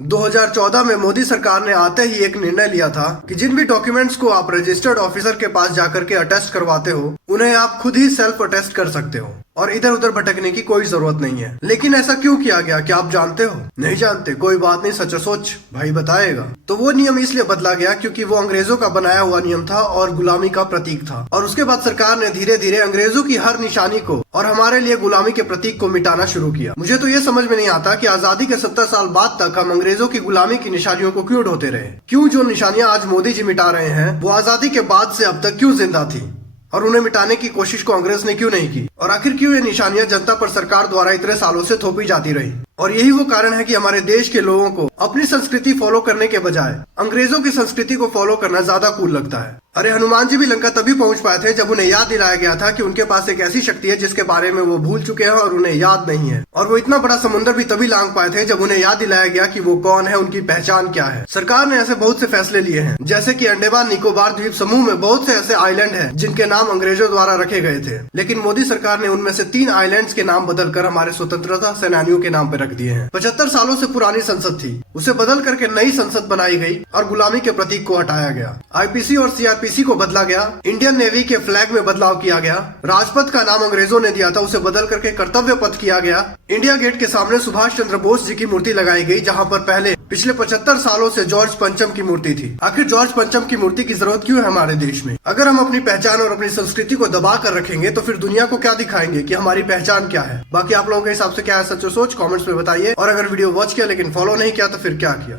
2014 में मोदी सरकार ने आते ही एक निर्णय लिया था कि जिन भी डॉक्यूमेंट्स को आप रजिस्टर्ड ऑफिसर के पास जाकर के अटेस्ट करवाते हो उन्हें आप खुद ही सेल्फ अटेस्ट कर सकते हो और इधर उधर भटकने की कोई जरूरत नहीं है। लेकिन ऐसा क्यों किया गया, क्या आप जानते हो? नहीं जानते? कोई बात नहीं, सच सोच भाई बताएगा। तो वो नियम इसलिए बदला गया क्योंकि वो अंग्रेजों का बनाया हुआ नियम था और गुलामी का प्रतीक था। और उसके बाद सरकार ने धीरे धीरे अंग्रेजों की हर निशानी को और हमारे लिए गुलामी के प्रतीक को मिटाना शुरू किया। मुझे तो ये समझ में नहीं आता कि आजादी के 70 साल बाद तक हम अंग्रेजों की गुलामी की निशानियों को क्यों ढोते रहे। क्यों जो निशानियां आज मोदी जी मिटा रहे हैं वो आजादी के बाद से अब तक क्यों जिंदा थी और उन्हें मिटाने की कोशिश को अंग्रेज ने क्यों नहीं की। और आखिर क्यों ये निशानियां जनता पर सरकार द्वारा इतने सालों से थोपी जाती रही। और यही वो कारण है कि हमारे देश के लोगों को अपनी संस्कृति फॉलो करने के बजाय अंग्रेजों की संस्कृति को फॉलो करना ज्यादा कूल लगता है। अरे हनुमान जी भी लंका तभी पहुंच पाए थे जब उन्हें याद दिलाया गया था कि उनके पास एक ऐसी शक्ति है जिसके बारे में वो भूल चुके हैं और उन्हें याद नहीं है। और वो इतना बड़ा समुद्र भी तभी लांग पाए थे जब उन्हें याद दिलाया गया कि वो कौन है, उनकी पहचान क्या है। सरकार ने ऐसे बहुत से फैसले लिए हैं, जैसे कि अंडमान निकोबार द्वीप समूह में बहुत से ऐसे आइलैंड हैं जिनके नाम अंग्रेजों द्वारा रखे गए थे, लेकिन मोदी सरकार ने उनमें से 3 आइलैंड्स के नाम बदलकर हमारे स्वतंत्रता सेनानियों के नाम पर रख दिए हैं। 75 सालों से पुरानी संसद थी, उसे बदल करके नई संसद बनाई गई और गुलामी के प्रतीक को हटाया गया। आईपीसी और सीआरपीसी को बदला गया, इंडियन नेवी के फ्लैग में बदलाव किया गया, राजपथ का नाम अंग्रेजों ने दिया था उसे बदल करके कर्तव्य पथ किया गया। इंडिया गेट के सामने सुभाष चंद्र बोस जी की मूर्ति लगाई गई जहाँ पर पहले पिछले 75 सालों से जॉर्ज पंचम की मूर्ति थी। आखिर जॉर्ज पंचम की मूर्ति की जरूरत क्यों है हमारे देश में? अगर हम अपनी पहचान और अपनी संस्कृति को दबा कर रखेंगे तो फिर दुनिया को क्या दिखाएंगे कि हमारी पहचान क्या है। बाकी आप लोगों के हिसाब से क्या है सच और सोच कमेंट्स में बताइए। और अगर वीडियो वॉच किया लेकिन फॉलो नहीं किया तो फिर क्या किया।